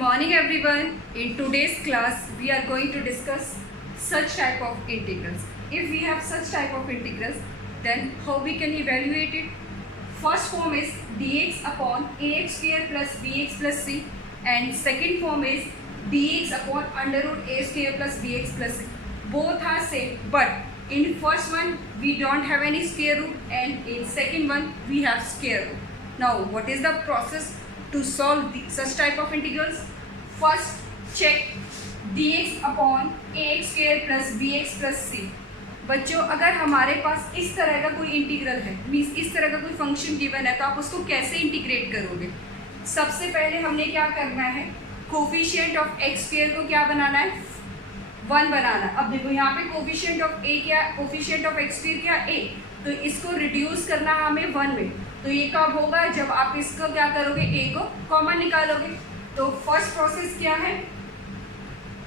morning everyone. In today's class we are going to discuss such type of integrals. If we have such type of integrals, then how we can evaluate it? First form is dx upon ax square plus bx plus c, and second form is dx upon under root a square plus bx plus c. Both are same, but in first one we don't have any square root and in second one we have square root. Now what is the process to solve such type of integrals? First check dx upon ax square plus bx plus c. बच्चों अगर हमारे पास इस तरह का कोई integral है, means इस तरह का कोई फंक्शन गिवन है, तो आप उसको कैसे इंटीग्रेट करोगे? सबसे पहले हमने क्या करना है, कोफिशिएंट ऑफ एक्स स्क्वायर को क्या बनाना है, 1 बनाना। अब देखो यहाँ पे कोफिशिएंट ऑफ ए क्या, कोफिशिएंट ऑफ एक्स स्क्वायर क्या, a, तो इसको रिड्यूस करना हमें 1 में। तो ये कब होगा, जब आप इसको क्या करोगे, a को कॉमन निकालोगे। तो फर्स्ट प्रोसेस क्या है,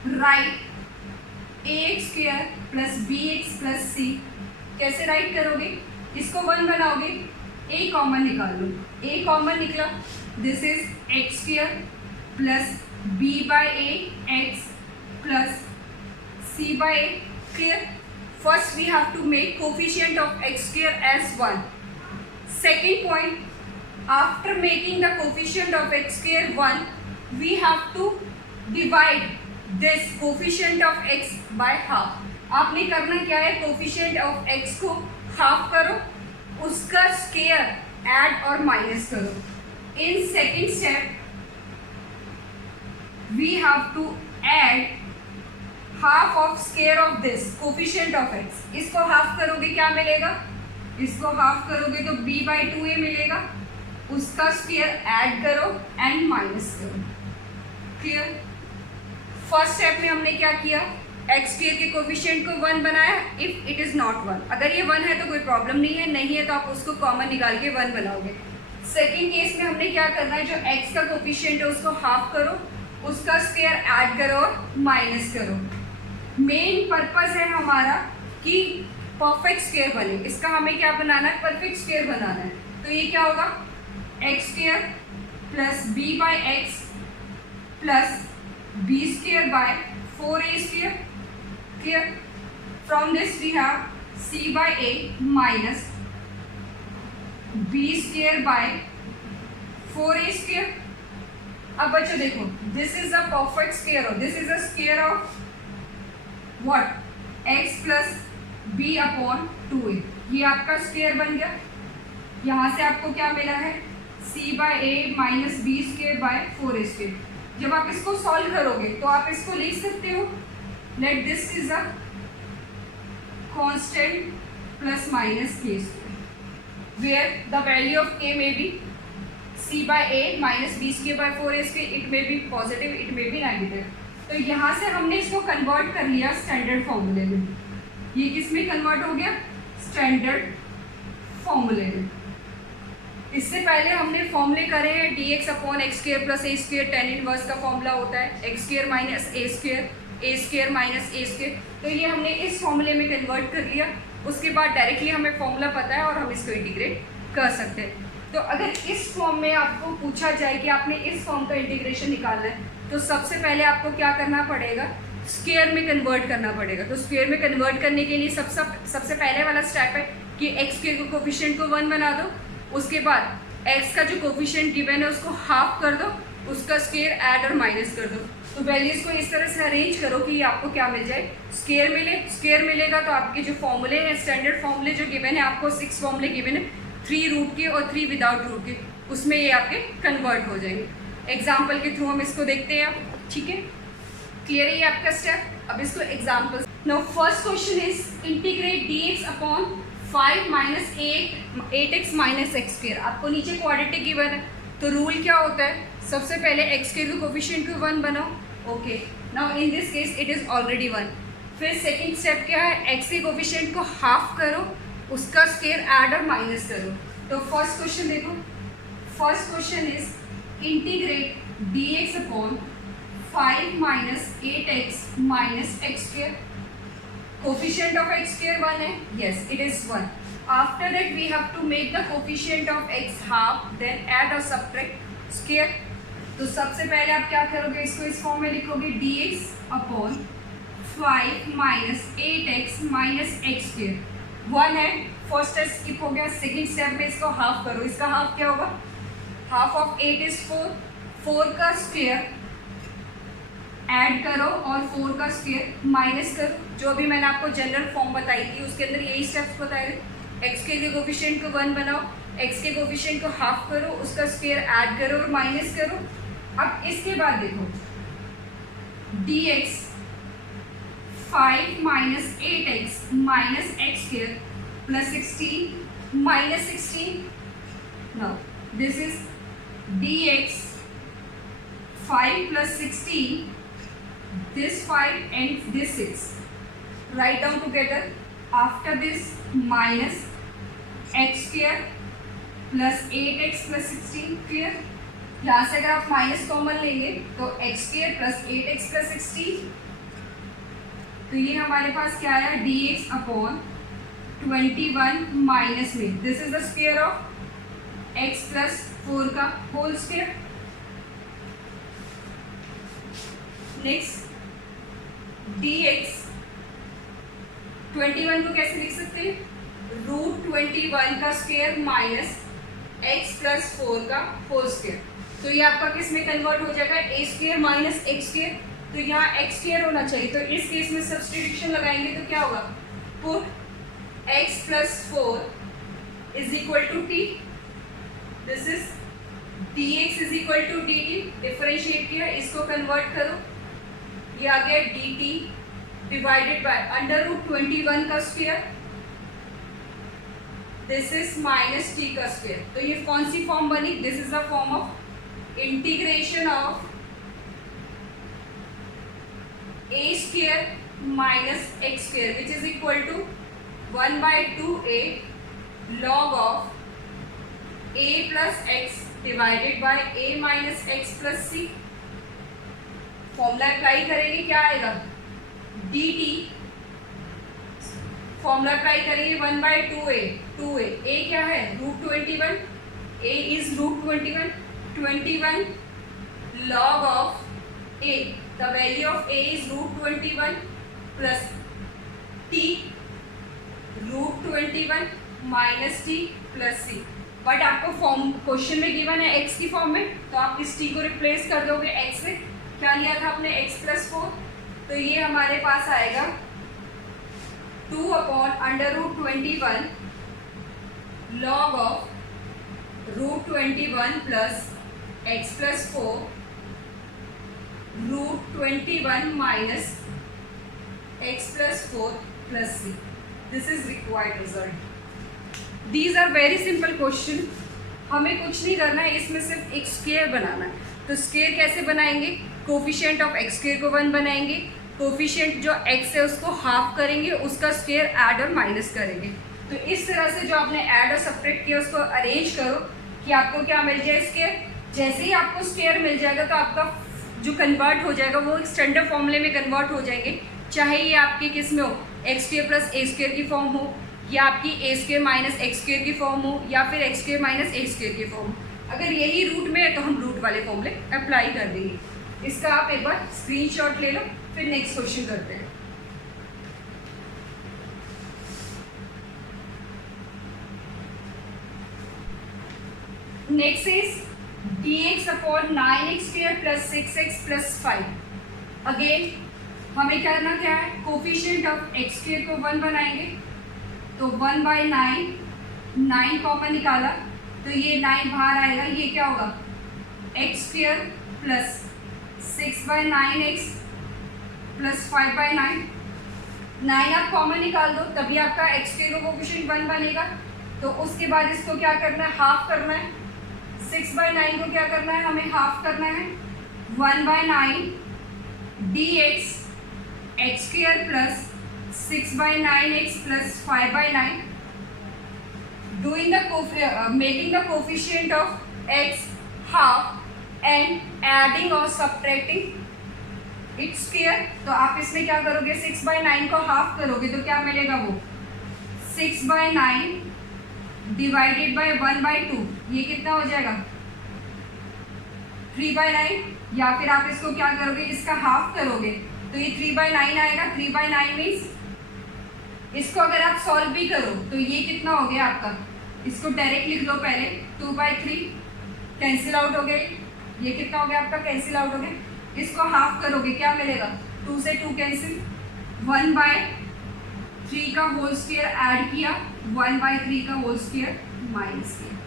write ax square plus bx plus c। कैसे राइट करोगे, इसको 1 बनाओगे, a कॉमन निकाल लो, a कॉमन निकला, this is x square plus b by a x plus c by a। Clear? First we have to make coefficient of x square as 1। Second point, after making the coefficient of x square 1, we have to divide this coefficient of x by half. आपने करना क्या है, coefficient of x को half करो, उसका square add और minus करो। In second step we have to add half of square of this coefficient of x। इसको हाफ करोगे क्या मिलेगा, इसको हाफ करोगे तो b बाई 2a मिलेगा, उसका स्क्वायर ऐड करो एंड माइनस करो। क्लियर? फर्स्ट स्टेप में हमने क्या किया, एक्स स्क्वायर के कोफिशिएंट को 1 बनाया, इफ इट इज नॉट 1। अगर ये 1 है तो कोई प्रॉब्लम नहीं है, नहीं है तो आप उसको कॉमन निकाल के 1 बनाओगे। सेकेंड केस में हमने क्या करना है, जो एक्स का कोफिशिएंट है उसको हाफ करो, उसका स्क्वायर ऐड करो और माइनस करो। मेन पर्पस है हमारा कि परफेक्ट स्क्वायर बने, इसका हमें क्या बनाना है, परफेक्ट स्क्वायर बनाना है। तो ये क्या होगा, x square plus b by x plus b square by 4a square. Clear? From this we have c by a minus b square by 4a square. अब बच्चों देखो, this is the perfect square, this is the square of what, x plus b upon 2a। ये आपका square बन गया। यहाँ से आपको क्या मिला है, c by a minus b square by 4a square. जब आप इसको सॉल्व करोगे तो आप इसको लिख सकते हो, let this is a constant plus minus k square, where the value of k may be c by a minus b square by 4a square, it may be positive, it may be negative. तो यहाँ से हमने इसको convert कर लिया standard फॉर्मूले में। ये किस में कन्वर्ट हो गया, स्टैंडर्ड फॉर्मूले में। इससे पहले हमने फॉर्मूले करे हैं, dx upon x square plus a square, tan inverse का फॉर्मूला होता है, x square minus a square minus a square. तो ये हमने इस फॉर्मूले में कन्वर्ट कर लिया। उसके बाद डायरेक्टली हमें फॉर्मूला पता है और हम इसको इंटीग्रेट कर सकते हैं। तो अगर इस फॉर्म में आपको पूछा जाए कि आपने इस फॉर्म का इंटीग्रेशन निकालना है, तो सबसे पहले आपको क्या करना पड़ेगा, स्क्वायर में कन्वर्ट करना पड़ेगा। तो स्क्वायर में कन्वर्ट करने के लिए सबसे पहले वाला स्टेप है कि एक्स स्क्वायर के कोफिशिएंट को 1 बना दो, उसके बाद एक्स का जो कोफिशिएंट गिवन है उसको हाफ कर दो, उसका स्क्वायर ऐड और माइनस कर दो। तो वैल्यूज़ को इस तरह से अरेंज करो कि आपको क्या मिल जाए, स्क्वायर मिले। स्क्वायर मिलेगा तो आपके जो फॉर्मूले हैं, स्टैंडर्ड फॉर्मूले जो गिवन है, आपको 6 फॉर्मूले गिवन है, 3 रूट के और 3 विदाउट रूट के, उसमें ये आपके कन्वर्ट हो जाएंगे। एग्जाम्पल के थ्रू हम इसको देखते हैं। ठीक है, क्लियर है ये आपका स्टेप? अब इसको example. Now first question is integrate dx upon 5 minus 8x minus x square. आपको नीचे क्वाड्रेटिक गिवन है, तो रूल क्या होता है, सबसे पहले एक्स स्क्वायर के कोफिशिएंट को 1 बनाओ। Okay, now in this case it is already 1। फिर सेकंड स्टेप क्या है, एक्स के कोफिशिएंट को हाफ करो, उसका स्क्वायर ऐड और माइनस करो। तो फर्स्ट क्वेश्चन देखो, first question is integrate dx upon 5 minus 8x minus x square. Coefficient of x square 1 है, yes it is 1. After that we have to make the coefficient of x half, then add or subtract square. तो सबसे पहले आप क्या करोगे, इसको इस form में लिखोगे dx upon 5 minus 8x minus x square. 1 है, फर्स्ट स्टेप स्किप हो गया। सेकेंड स्टेप में इसको हाफ करो। इसका हाफ क्या होगा, हाफ ऑफ 8 इज 4, 4 का स्क्वायर ऐड करो और 4 का स्क्वायर माइनस करो। जो भी मैंने आपको जनरल फॉर्म बताई थी उसके अंदर यही स्टेप्स बताए थे। एक्स के लिए कोफिशिएंट को 1 बनाओ, एक्स के कोफिशिएंट को हाफ करो, उसका स्क्वायर ऐड करो और माइनस करो। अब इसके बाद देखो dx 5 minus 8x minus x square plus 16 minus 16। Now this is dx 5 plus 16, this 5 and this 6. Write down together. After this minus x square plus 8x plus 16 clear. यहाँ से अगर आप माइनस कॉमन लेंगे तो x square plus 8x plus 16, तो ये हमारे पास क्या आया dx अपॉन 21 माइनस में this is the square of x plus 4 का होल स्क्वायर। नेक्स्ट dx 21 को कैसे लिख सकते हैं, √21 का स्क्वायर माइनस x प्लस 4 का होल स्क्वायर। तो ये आपका किस में कन्वर्ट हो जाएगा, a square minus x square. तो यहाँ x स्क्वायर होना चाहिए, तो इस केस में सब्स्टिट्यूशन लगाएंगे तो क्या होगा, put x plus 4 is equal to t, this is dx is equal to dt। Differentiate किया, इसको कन्वर्ट करो, ये आ गया dt डिवाइडेड बाय √21 का square, this is minus t का स्क्वायर। तो ये कौन सी फॉर्म बनी, this is the form of integration of a square minus x square which is equal to 1/2a log of a plus x divided by a minus x plus c. Formula apply करेंगे, क्या आएगा dt, formula apply करेंगे 1/2a, 2a, a क्या है √21, a is √21, 21 log of a, the value of a is √21 plus t √21 minus t plus c। But आपको form question में given है x की फॉर्म में, तो आप इस t को रिप्लेस कर दोगे x से। क्या लिया था आपने x प्लस 4, तो ये हमारे पास आएगा 2/√21 log of √21 plus x plus 4 √21 minus x plus 4 plus c। This is required result. These are very simple question, हमें कुछ नहीं करना है, इसमें सिर्फ एक स्क्वायर बनाना है। तो स्क्वायर कैसे बनाएंगे, कोफिशिएंट ऑफ एक्स स्क्वायर को 1 बनाएंगे, कोफिशिएंट जो x है उसको हाफ करेंगे, उसका स्क्वायर ऐड और माइनस करेंगे। तो इस तरह से जो आपने ऐड और सब्ट्रैक्ट किया उसको अरेंज करो कि आपको क्या मिल जाए स्क्वायर। जैसे ही आपको स्क्वायर मिल जाएगा तो आपका जो कन्वर्ट हो जाएगा वो एक स्टैंडर्ड फॉर्मूले में कन्वर्ट हो जाएंगे, चाहे ये आपके किस में हो, x square plus a square की फॉर्म हो, या आपकी ए स्क्वायर माइनस एक्स स्क्वायर की फॉर्म हो, या फिर x square minus a square की फॉर्म। अगर यही रूट में है तो हम रूट वाले फॉर्मूले अप्लाई कर देंगे। इसका आप एक बार स्क्रीनशॉट ले लो, फिर नेक्स्ट क्वेश्चन करते हैं। Next is dx upon 9x square plus 6x plus 5। Again हमें करना क्या है, कोफिशिएंट ऑफ एक्स स्क्वायर को 1 बनाएंगे, तो 1/9, 9 कॉमन निकाला तो ये 9 बाहर आएगा, ये क्या होगा x square plus 6/9x plus 5/9। 9 आप कॉमन निकाल दो तभी आपका एक्स स्क्वायर का कोफिशिएंट 1 बनेगा। तो उसके बाद इसको क्या करना है, हाफ करना है। 6/9 को क्या करना है, हमें हाफ करना है। 1/9 dx x square plus 6/9x plus 5/9, doing the making the coefficient of x half and adding or subtracting its square। तो आप इसमें क्या करोगे, 6/9 को हाफ करोगे तो क्या मिलेगा, वो 6/9 डिवाइडेड बाय 1/2, ये कितना हो जाएगा 3/9, या फिर आप इसको क्या करोगे, इसका हाफ करोगे तो ये 3/9 आएगा। 3/9 मीन्स इसको अगर आप सॉल्व भी करो तो ये कितना हो गया आपका, इसको डायरेक्ट लिख लो पहले, 2/3 कैंसिल आउट हो गए, ये कितना हो गया आपका, कैंसिल आउट हो गया। इसको हाफ करोगे क्या मिलेगा, 2 से 2 कैंसिल, 1/3 का होल स्क्वायर ऐड किया, 1/3 का होल स्क्वायर माइनस किया।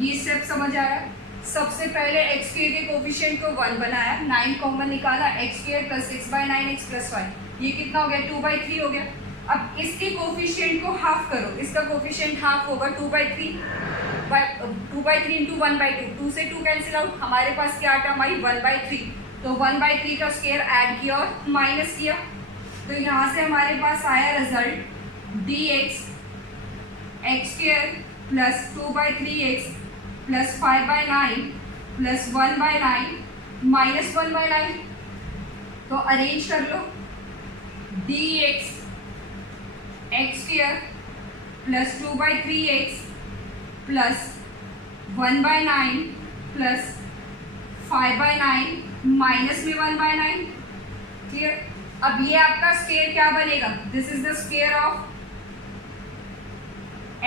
ये स्टेप समझ आया। सबसे पहले एक्स स्क्वायर के कोफिशिएंट को 1 बनाया, 9 कॉमन निकाला, x square plus 6/9 x plus 5, ये कितना हो गया, 2/3 हो गया। अब इसके कोफिशिएंट को हाफ करो, इसका कोफिशिएंट हाफ होगा 2/3 इंटू 1/2, 2 से 2 कैंसिल आउट, हमारे पास क्या टर्म आई, 1/3, तो 1/3 का स्क्वायर ऐड किया और माइनस किया, तो यहाँ से हमारे पास आया result dx x square plus 2/3x plus 5/9 plus 1/9 minus 1/9, तो अरेंज कर लो, dx x square plus 2/3x plus 1/9 plus 5/9 minus में 1/9, क्लियर। अब ये आपका स्क्वायर क्या बनेगा, this is the square of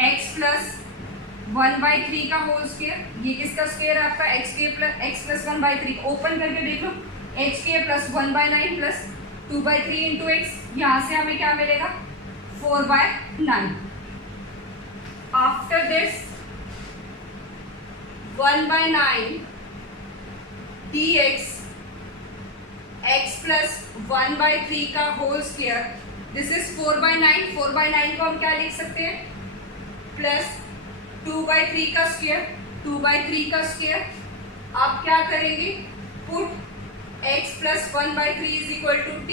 x plus 1/3 का होल स्क्वायर, ये किसका स्क्वायर है आपका, x प्लस 1/3, ओपन करके देख लो, x square plus 1/9 plus 2/3 into x, यहाँ से हमें क्या मिलेगा, 4/9। After this 1/9 dx x plus 1/3 का होल स्क्वायर, दिस इज 4/9, 4/9 को हम क्या लिख सकते हैं, प्लस 2/3 का स्क्वायर, 2/3 का स्क्वायर। आप क्या करेंगे, put x plus 1/3 is equal to t,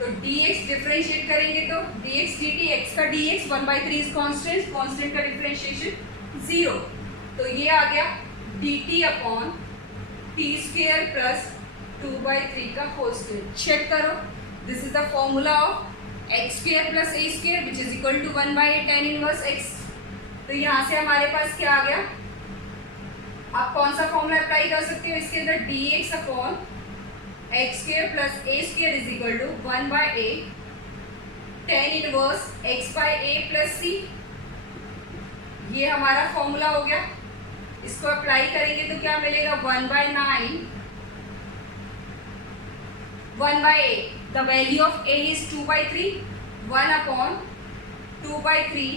तो dx डिफरेंशिएट करेंगे तो dx dt, x का dx 1/3 इज कांस्टेंट, कांस्टेंट का डिफरेंशिएशन 0, तो ये आ गया dt upon t square plus 2/3 का होल स्क्वायर। चेक करो, this is the formula of x square plus a square which is equal to 1/tan inverse x, तो यहाँ से हमारे पास क्या आ गया, आप कौन सा फॉर्मूला अप्लाई कर सकते हो इसके अंदर, dx upon x square plus a square is equal to 1/a tan inverse x/a plus c, ये हमारा फॉर्मूला हो गया। इसको अप्लाई करेंगे तो क्या मिलेगा, 1/9 1/a, the value of a is 2/3, 1 upon 2/3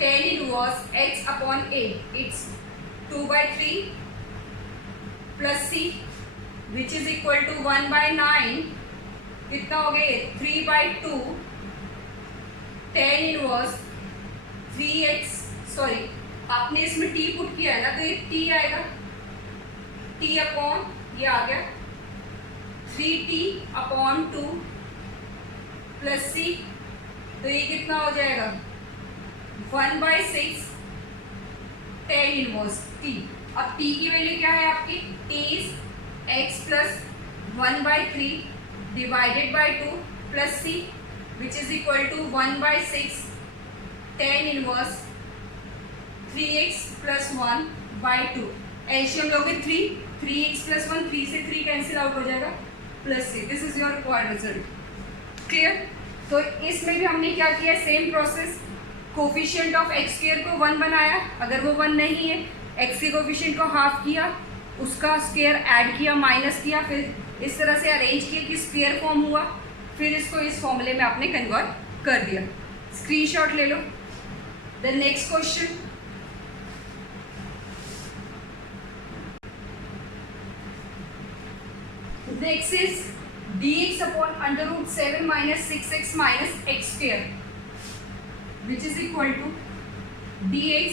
tan inverse x upon a, it's 2/3 plus c which is equal to 1/9, कितना हो गया, 3/2 tan इनवर्स 3x, सॉरी आपने इसमें t पुट किया है ना, तो ये t आएगा, t अपॉन ये आ गया 3t अपॉन 2 प्लस c, तो ये कितना हो जाएगा, 1/6 tan इनवर्स t। अब t की वैल्यू क्या है आपकी, t is x plus 1/3 divided by 2 plus c which is equal to 1/6 tan inverse 3x plus 1/2, LCM लोगे 3x प्लस 1, 3 से 3 कैंसिल आउट हो जाएगा, plus c, this is your required result, clear. तो इसमें भी हमने क्या किया, same process, coefficient of x square को 1 बनाया, अगर वो 1 नहीं है, एक्स के कोफिशिएंट को हाफ किया, उसका स्क्वायर ऐड किया, माइनस किया, फिर इस तरह से अरेंज किया कि स्क्वायर फॉर्म हुआ, फिर इसको इस फॉर्मूले में आपने कन्वर्ट कर दिया। स्क्रीनशॉट ले लो। The next question, next is dx upon under root 7 minus 6x minus x square which is equal to dx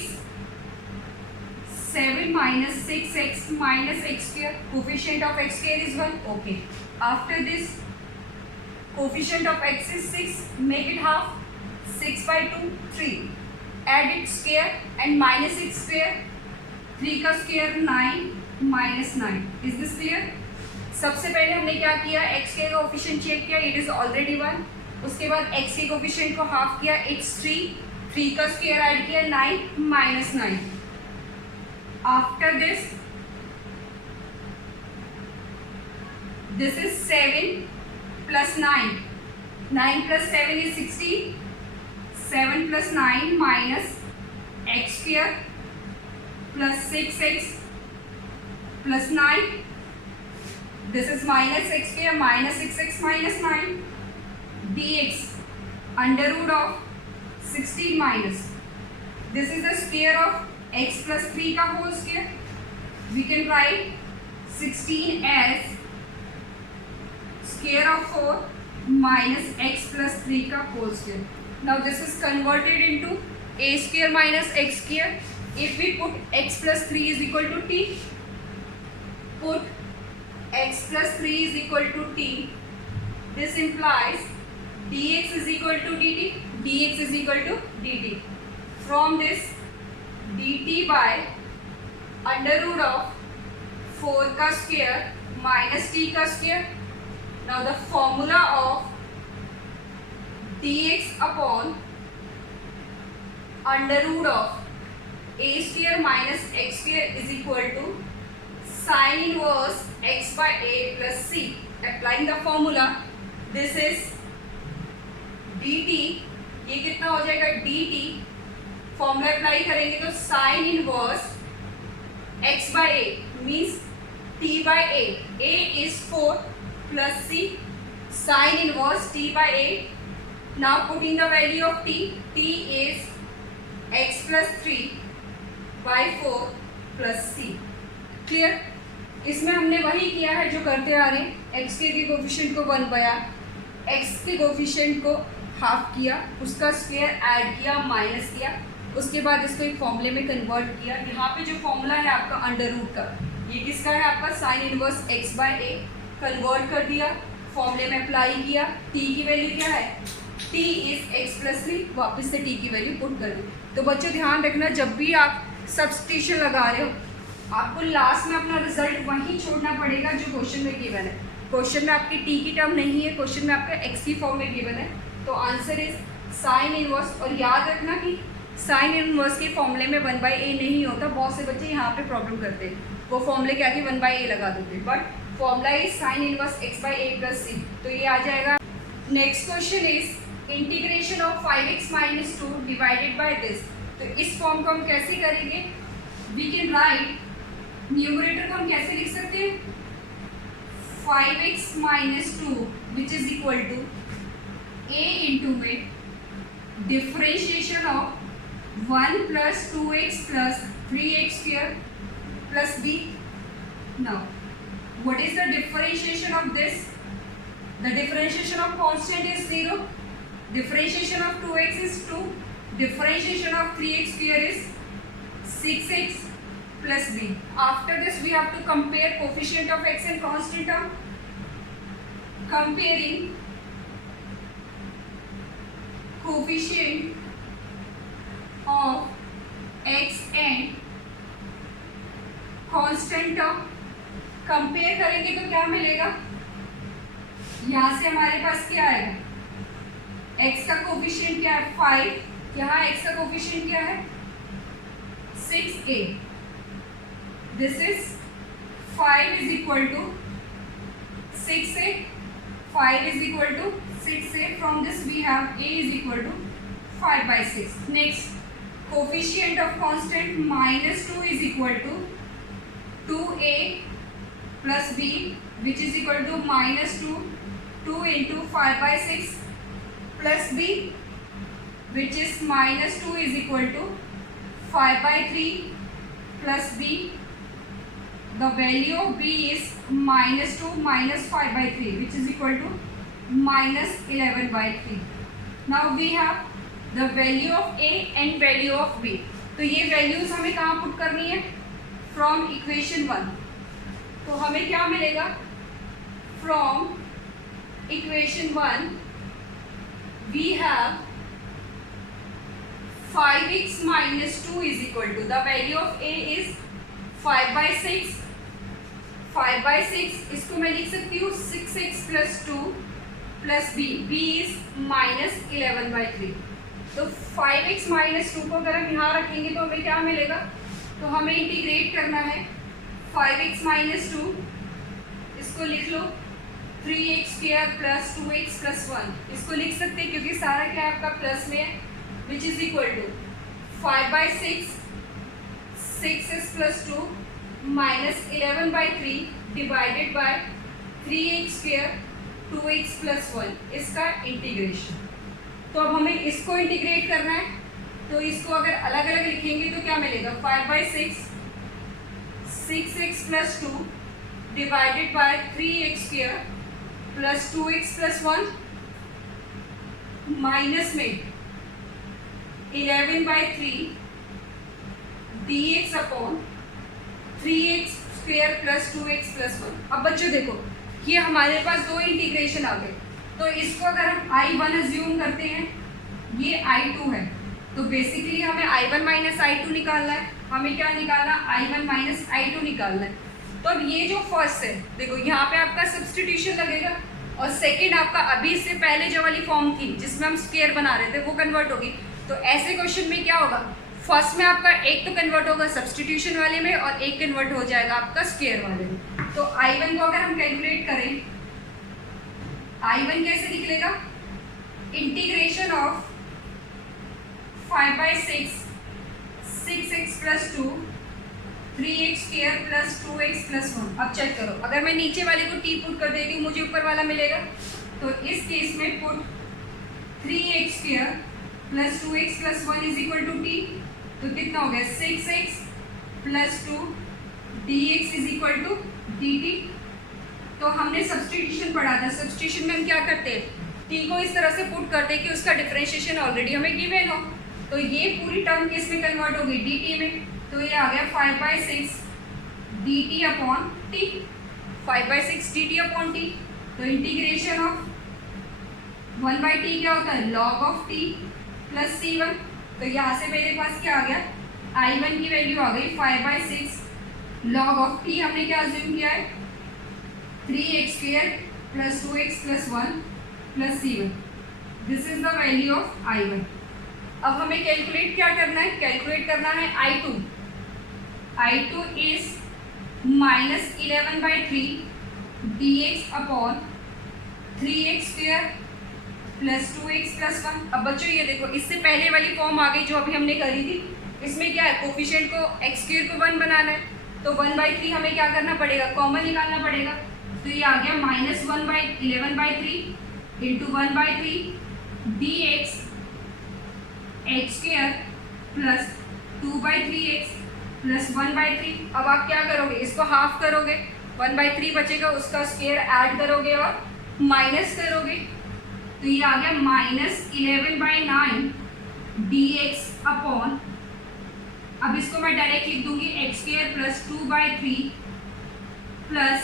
7 minus 6x minus x square, coefficient of x square is 1, okay. After this, coefficient of x is 6, make it half, 6/2 3, add its square and minus its square, 3 का square 9 minus 9, is this clear? सबसे पहले हमने क्या किया, x के coefficient check किया, it is already 1, उसके बाद x के कोफिशिएंट को हाफ किया, इट्स 3 का स्क्वायर ऐड किया 9 minus 9। After this this is 7 plus 9, 9 plus 7 is 16, 7 plus 9 minus x square plus 6x plus 9, this is minus x square minus 6x minus 9 dx under root of 16 minus, this is the square of x plus 3 का whole square, we can write 16 as square of 4 minus x plus 3 का whole square. Now this is converted into a square minus x square. If we put x plus 3 is equal to t, put x plus 3 is equal to t, this implies dx is equal to dt, dx is equal to dt. From this dt by under root of 4 का square minus t का square. Now the formula of dx upon under root of a square minus x square is equal to sin inverse x by a plus c. Applying the formula, this is dt, ये कितना हो जाएगा dt, formula apply करेंगे तो sin inverse x by a means t by a, a is 4 plus c, sin inverse t by a. Now putting the value of t, t is x plus 3 by 4 plus c. Clear? इसमें हमने वही किया है जो करते आ रहे हैं, x के कोफिशिएंट को 1 बया, x के कोफिशिएंट को हाफ किया, उसका स्क्वायर ऐड किया, माइनस किया, उसके बाद इसको एक फॉर्मूले में कन्वर्ट किया. यहाँ पे जो फॉर्मूला है आपका अंडर रूट का, ये किसका है आपका sine inverse x by a, convert कर दिया, फॉर्मूले में अप्लाई किया, t की वैल्यू क्या है, t इज x प्लस 3, वापस से t की वैल्यू पुट कर दी. तो बच्चों ध्यान रखना, जब भी आप सब्स्टिट्यूशन लगा रहे हो आपको लास्ट में अपना रिजल्ट वहीं छोड़ना पड़ेगा जो क्वेश्चन में गिवन है. क्वेश्चन में आपकी टी की टर्म नहीं है, क्वेश्चन में आपका एक्स की फॉर्म में गिवन है, तो आंसर इज साइन इनवर्स. और याद रखना कि साइन इनवर्स के फॉर्मूले में 1 बाई ए नहीं होता. बहुत से बच्चे यहाँ पे प्रॉब्लम करते हैं, वो फॉर्मूले क्या कि 1 बाई ए लगा देते, but formula is sine inverse x by a plus c. तो ये आ जाएगा. Next question is integration of 5x minus 2 divided by this. तो इस फॉर्म को हम कैसे करेंगे, वी कैन राइट, न्यूमरेटर को हम कैसे लिख सकते हैं, 5x minus 2 which is equal to a into में differentiation of 1 plus 2x plus 3x square plus b. Now what is the differentiation of this, the differentiation of constant is 0, differentiation of 2x is 2, differentiation of 3x square is 6x plus b. After this we have to compare coefficient of x and constant term. Comparing coefficient of x and constant term, compare करेंगे तो क्या मिलेगा, यहाँ से हमारे पास क्या आएगा, x का कोफिशिएंट क्या है 5, यहाँ x का कोफिशिएंट क्या है 6a. This is 5 is equal to 6a, 5 is equal to 6a. From this we have a is equal to 5 by 6. Next, coefficient of constant minus 2 is equal to 2a plus b, which is equal to minus 2 into 5 by 6 plus b, which is minus 2 is equal to 5 by 3 plus b. The value of b is minus 2 minus 5 by 3, which is equal to minus 11 by 3. Now we have the value of a and value of b. तो ये values हमें कहाँ put करनी है, from equation 1. तो हमें क्या मिलेगा, from equation 1 we have 5x minus 2 is equal to, the value of a is 5 by 6, 5 by 6, इसको मैं लिख सकती हूँ 6x plus 2 plus b, b is minus 11 by 3. तो 5x minus 2 को अगर हम यहाँ रखेंगे तो हमें क्या मिलेगा, तो हमें इंटीग्रेट करना है 5x minus 2, इसको लिख लो 3x² प्लस 2x प्लस 1, इसको लिख सकते हैं क्योंकि सारा क्या है आपका प्लस में है, which is equal to 5/6 6x plus 2 minus 11/3 divided by 3x² 2x plus 1, इसका इंटीग्रेशन। तो अब हमें इसको इंटीग्रेट करना है, तो इसको अगर अलग अलग लिखेंगे तो क्या मिलेगा, 5/6 6x plus 2 divided by 3x² plus 2x plus 1 minus में 11/3 dx upon 3x² plus 2x plus 1। अब बच्चों देखो ये हमारे पास दो इंटीग्रेशन आ गए, तो इसको अगर हम I1 अज्यूम करते हैं, ये I2 है, तो बेसिकली हमें I1 माइनस I2 निकालना है। हमें क्या निकालना, I1 माइनस I2 निकालना है। तो अब ये जो फर्स्ट है देखो यहाँ पे आपका सब्सटीट्यूशन लगेगा, और सेकेंड आपका अभी इससे पहले जो वाली फॉर्म थी जिसमें हम स्क्वायर बना रहे थे वो कन्वर्ट होगी। तो ऐसे क्वेश्चन में क्या होगा, फर्स्ट में आपका एक तो कन्वर्ट होगा सब्सटीट्यूशन वाले में और एक कन्वर्ट हो जाएगा आपका स्क्वायर वाले में। तो I1 को अगर हम कैलकुलेट करें, I1 कैसे निकलेगा, integration of 5/6 6x plus 2 3x² plus 2x plus 1। अब चेक करो, अगर मैं नीचे वाले को t पुट कर देती हूँ मुझे ऊपर वाला मिलेगा, तो इस केस में put 3x² plus 2x plus 1 is equal to t, तो कितना हो गया 6x plus 2 dx is equal to dt। तो हमने सब्सटीट्यूशन पढ़ा था, सब्सटीट्यूशन में हम क्या करते हैं, t को इस तरह से पुट करते हैं कि उसका डिफरेंशिएशन ऑलरेडी हमें गिवन हो, तो ये पूरी टर्म किस में कन्वर्ट होगी, dt में। तो ये आ गया 5/6 dt upon t, 5/6 dt upon t। तो इंटीग्रेशन ऑफ 1/t क्या होता है, log of t plus c1। तो यहाँ से मेरे पास क्या आ गया, I1 की वैल्यू आ गई 5/6 log ऑफ t, हमने क्या अज्यूम किया है 3x² plus 2x plus 1 plus c1। This is the value of I1। अब हमें कैलकुलेट क्या करना है, कैलकुलेट करना है I2। I2 is minus 11/3 dx upon 3x² plus 2x plus 1। अब बच्चों ये देखो इससे पहले वाली फॉर्म आ गई जो अभी हमने करी थी, इसमें क्या है, कोफिशिएंट को x² को 1 बनाना है, तो 1/3 हमें क्या करना पड़ेगा, कॉमन निकालना पड़ेगा। तो ये आ गया minus 1/11/3 into 1/3 dx x² plus 2/3x plus 1/3। अब आप क्या करोगे, इसको हाफ करोगे, 1/3 बचेगा, उसका स्क्वायर ऐड करोगे और माइनस करोगे, तो ये आ गया माइनस 11/9 dx अपॉन, अब इसको मैं डायरेक्ट लिख दूंगी x² plus 2/3 plus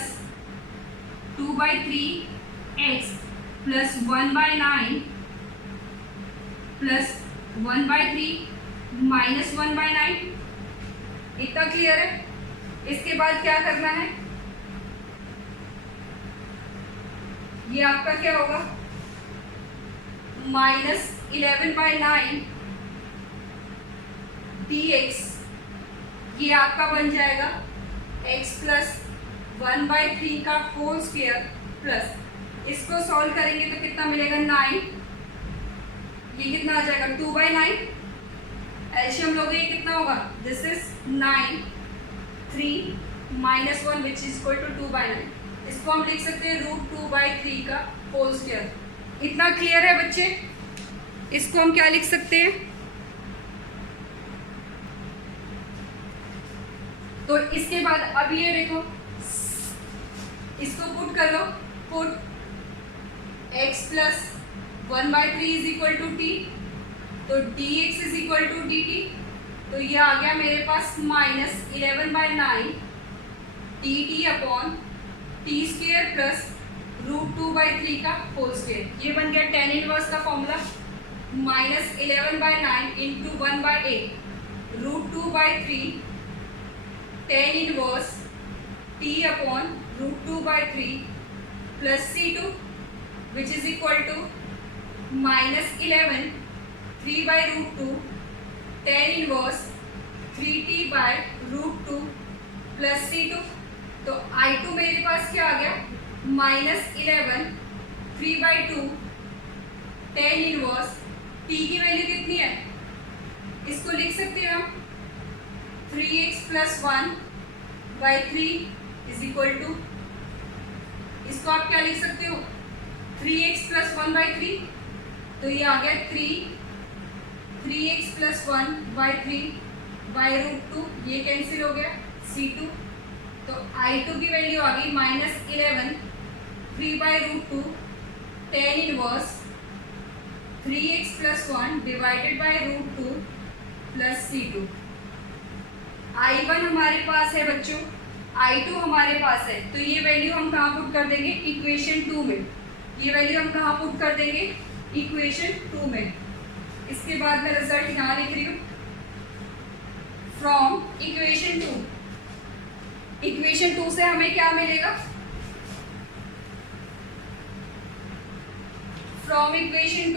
2/3x plus 1/9 plus 1/3 minus 1/9। इतना क्लियर है। इसके बाद क्या करना है, ये आपका क्या होगा, माइनस 11/9 dx, ये आपका बन जाएगा x प्लस 1/3 का होल स्क्वायर प्लस, इसको सॉल्व करेंगे तो कितना मिलेगा 9, ये कितना आ जाएगा 2/9, एलसीएम लोगे ये कितना होगा, this is 9 3 minus 1 which is equal to 2/9। इसको हम लिख सकते हैं √2/3 का होल स्क्वायर। इतना क्लियर है बच्चे, इसको हम क्या लिख सकते हैं, तो इसके बाद अब ये देखो इसको पुट कर लो, put x plus 1/3 is equal to t, तो dx is equal to dt, तो ये आ गया मेरे पास minus 11/9 dt upon t² plus √2/3 का होल स्क्वायर। ये बन गया tan इनवर्स का formula, minus 11/9 into 1/8 √2/3 tan inverse t upon √2/3 plus c2 which is equal to minus 11 3/√2 tan inverse 3t/√2 plus c2। तो I2 मेरे पास क्या आ गया, -11 3/2 tan इनवर्स t की वैल्यू कितनी है, इसको लिख सकते हैं हम 3x + 1/3 = इसको आप क्या लिख सकते हो 3x + 1/3, तो ये आ गया 3x + 1/3/√2, ये कैंसिल हो गया C2, तो I2 की वैल्यू आ गई -11 3/√2 tan inverse 3x + 1 /√2 + C2। I1 हमारे पास है बच्चों, I2 हमारे पास है, तो ये वैल्यू हम कहाँ पुट कर देंगे इक्वेशन 2 में, ये वैल्यू हम कहाँ पुट कर देंगे इक्वेशन 2 में। इसके बाद मैं रिजल्ट यहाँ लिख रही हूँ फ्रॉम इक्वेशन 2, इक्वेशन 2 से हमें क्या मिलेगा, फ्रॉम इक्वेशन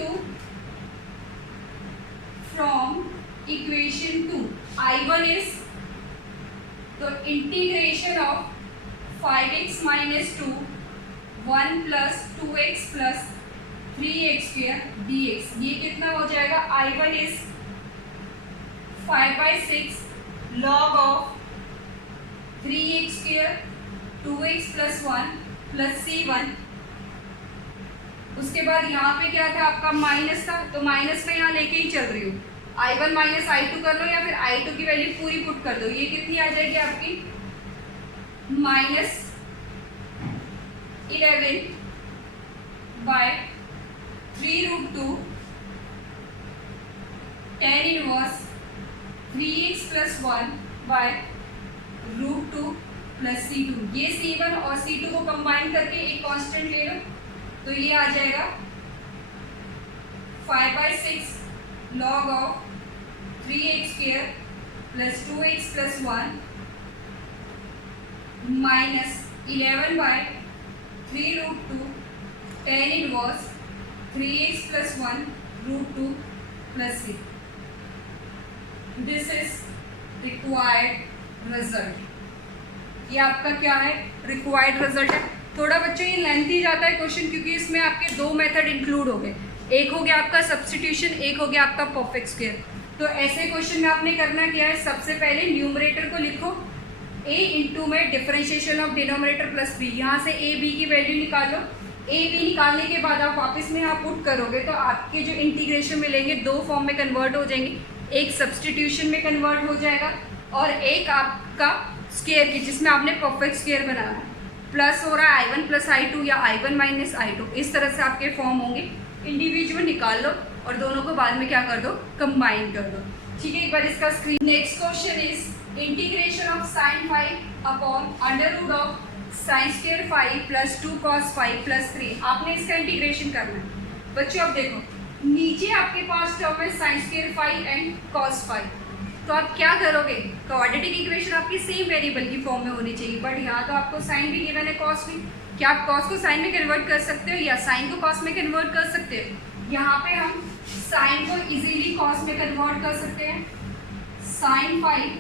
2 I1 इज, तो integration of 5x - 2 1 + 2x + 3x² dx, ये कितना हो जाएगा I1 is 5/6 log of 3x² 2x + 1 + C1। उसके बाद यहाँ पे क्या था आपका माइनस था, तो माइनस में यहाँ लेके ही चल रही हूँ, I1 - I2 कर लो या फिर I2 की वैल्यू पूरी पुट कर दो, ये कितनी आ जाएगी आपकी -11/3 √2 tan इनवर्स 3x + 1/√2 + C2, ये C1 और C2 को कंबाइन करके एक कांस्टेंट ले लो, तो ये आ जाएगा 5/6 log of 3x² + 2x + 1 -11/3 √2 tan inverse 3x + 1/√2 + C। This is required result, ये आपका क्या है रिक्वायर्ड रिजल्ट है। थोड़ा बच्चों ये लेंथी जाता है क्वेश्चन, क्योंकि इसमें आपके दो मेथड इंक्लूड हो गए, एक हो गया आपका सब्स्टिट्यूशन, एक हो गया आपका परफेक्ट स्क्वायर। तो ऐसे क्वेश्चन में आपने करना क्या है, सबसे पहले न्यूमरेटर को लिखो a इंटू में डिफरेंशिएशन ऑफ डिनोमिनेटर + b, यहाँ से a b की वैल्यू निकालो, a b निकालने के बाद आप वापस में यहाँ पुट करोगे तो आपके जो इंटीग्रेशन मिलेंगे दो फॉर्म में कन्वर्ट हो जाएंगे, एक सब्स्टिट्यूशन में कन्वर्ट हो जाएगा और एक आपका स्क्वायर की जिसमें आपने परफेक्ट स्क्वायर बनाना है, प्लस हो रहा है I1 + I2 या I1 - I2, इस तरह से आपके फॉर्म होंगे। इंडिविजुअल निकाल लो और दोनों को बाद में क्या कर दो कंबाइन कर दो, ठीक है। एक बार इसका screen, next question is integration of sin 5 upon √ of sin² 5 + 2 cos 5 + 3, आपने इसका इंटीग्रेशन करना है बच्चों। अब देखो नीचे आपके पास टर्म है sin² 5 एंड cos 5, तो आप क्या करोगे, क्वाड्रेटिक इक्वेशन आपकी सेम वेरिएबल की फॉर्म में होनी चाहिए, बट यहाँ तो आपको साइन भी गिवन है cos भी, क्या आप cos को साइन में कन्वर्ट कर सकते हो या साइन को cos में कन्वर्ट कर सकते हो। यहाँ पे हम साइन को इजीली cos में कन्वर्ट कर सकते हैं, sin 5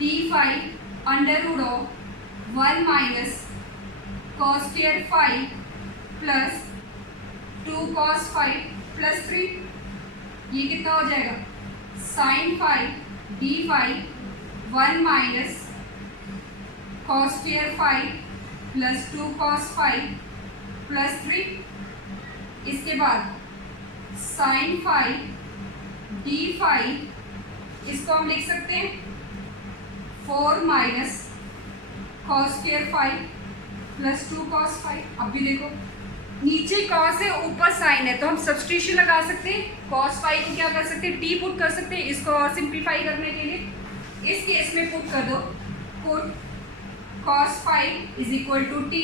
d5 √ of 1 - cos² 5 + 2 cos 5 + 3, ये कितना हो जाएगा sin 5 d5 1 - cos² 5 + 2 cos 5 + 3। इसके बाद sin 5 d5, इसको हम लिख सकते हैं 4 - cos² 5 + 2 cos 5। अब भी देखो नीचे cos है ऊपर साइन है, तो हम सब्स्टिट्यूशन लगा सकते हैं, cos 5 को क्या कर सकते हैं t पुट कर सकते हैं, इसको और सिंप्लीफाई करने के लिए इस केस में पुट कर दो, पुट cos 5 = t,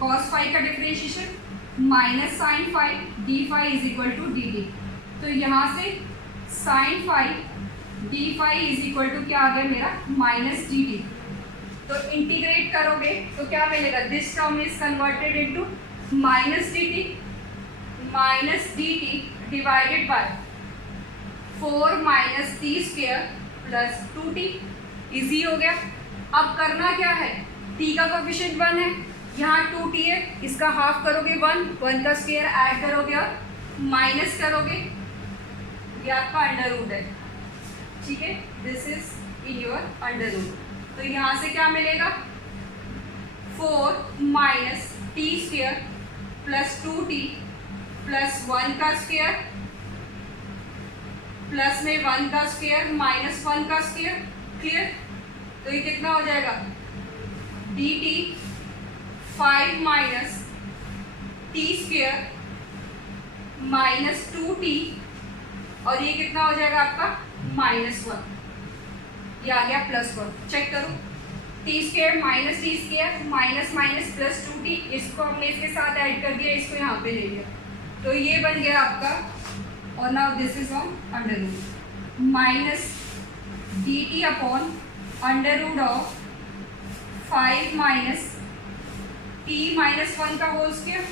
cos 5 का डिफरेंशिएशन -sin 5 d5 = dt, तो यहाँ से sin 5 d5 = क्या आ गया मेरा -dt, तो इंटीग्रेट करोगे तो क्या मिलेगा, this term is converted into -dt divided by 4 - t² + 2t, easy हो गया। अब करना क्या है, t का कोफिशिएंट 1 है यहाँ 2t है, इसका हाफ करोगे 1, 1 का स्क्वायर ऐड करोगे और माइनस करोगे, ये आपका अंडर रूट है, ठीक है, this is in your under root. तो यहाँ से क्या मिलेगा, 4 minus T square plus 2t plus 1 का स्क्वायर प्लस में 1 का स्क्वायर माइनस 1 का स्क्वायर, क्लियर। तो ये कितना हो जाएगा, dt 5 minus T square minus 2t और ये कितना हो जाएगा आपका -1, ये आ गया +1। चेक करो, T square minus T square minus minus plus 2t, इसको हमने इसके साथ ऐड कर दिया, इसको यहाँ पे ले लिया, तो ये बन गया आपका। और now this is on under root minus dt upon under root of 5 minus t minus 1 का whole square,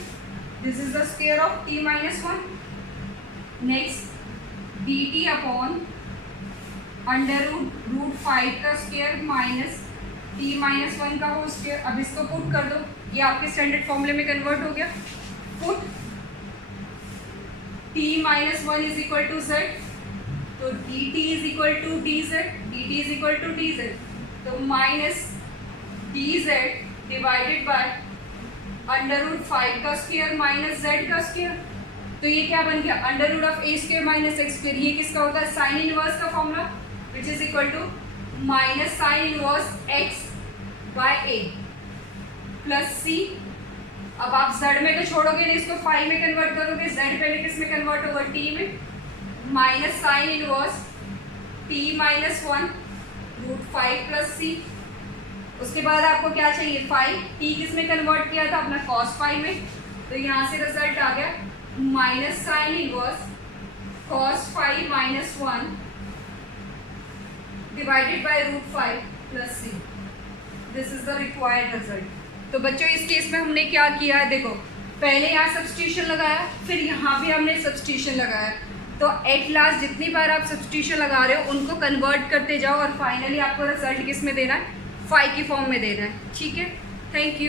this is the square of t minus 1। Next dt upon under root 5 का स्क्वायर माइनस t माइनस 1 का whole square. अब इसको put कर दो, ये आपके standard फॉर्मूले में कन्वर्ट हो गया। Put t minus 1 is equal to z, तो dt is equal to dz, dt is equal to dz, तो minus dz divided by under root 5 का स्क्वायर माइनस z का स्क्वायर। तो ये क्या बन गया, under root of a square minus x square. ये किसका होता है, साइन इनवर्स का formula, which is equal to minus sine inverse x by a plus c। अब आप z में तो छोड़ोगे नहीं, इसको फाई में कन्वर्ट करोगे, z पहले किस में कन्वर्ट होगा, t में, minus sine inverse t minus 1 root 5 plus c। उसके बाद आपको क्या चाहिए, फाई, t किस में कन्वर्ट किया था, अपना कॉस फाई में, तो यहाँ से रिजल्ट आ गया minus sine inverse cos phi minus 1 divided by root 5 plus c। This is the required result. तो बच्चों इस केस में हमने क्या किया है, देखो पहले यहाँ सब्स्टिट्यूशन लगाया, फिर यहाँ भी हमने सब्स्टिट्यूशन लगाया, तो एट लास्ट जितनी बार आप सब्स्टिट्यूशन लगा रहे हो उनको कन्वर्ट करते जाओ और फाइनली आपको रिजल्ट किस में देना है, फाई की फॉर्म में देना है, ठीक है। Thank you.